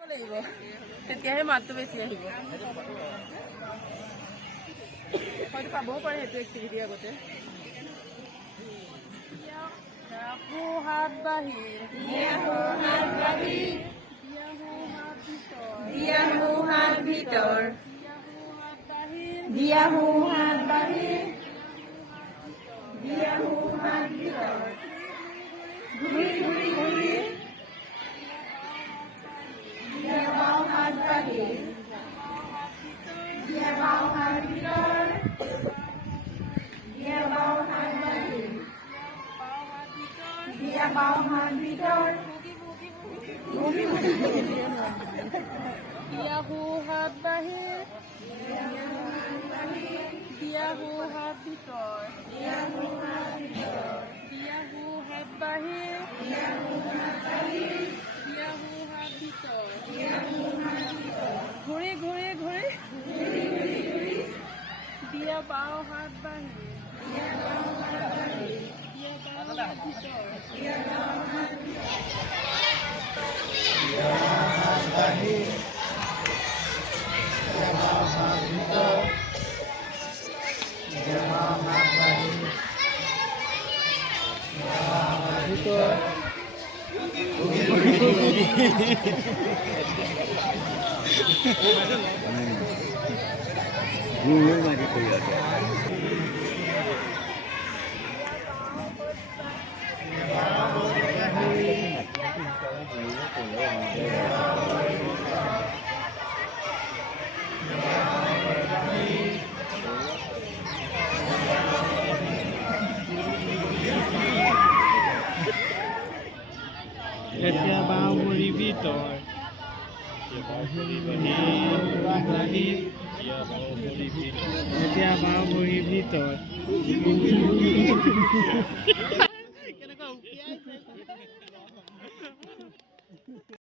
লাগিব তেতিয়াহে মাতটো বেছি আহিব হয়তো পাবও পাৰে সেইটো এক্টিভিটি আগতে হাত বাহিৰ হাত ভিতৰ হাত বাহিৰ হাত ভিতৰ ঘূৰি ঘূৰি ঘূৰি বাওঁ হাত বাহিৰ বাওঁ হাত ভিতৰ বাওঁ হাত বাহিৰ বাওঁ হাত ভিতৰ সোঁ হাত বাহিৰ সোঁ হাত ভিতৰ সোঁ হাত বাহিৰ সোঁ হাত ভিতৰ ঘূৰি ঘূৰি ঘূৰি বাওঁ হাত বাহিৰ বাওঁ হাত ভিতৰ এতিয়া বাওঁ ভৰি ভিতৰ এতিয়া বাওঁ ভৰি ভিতৰ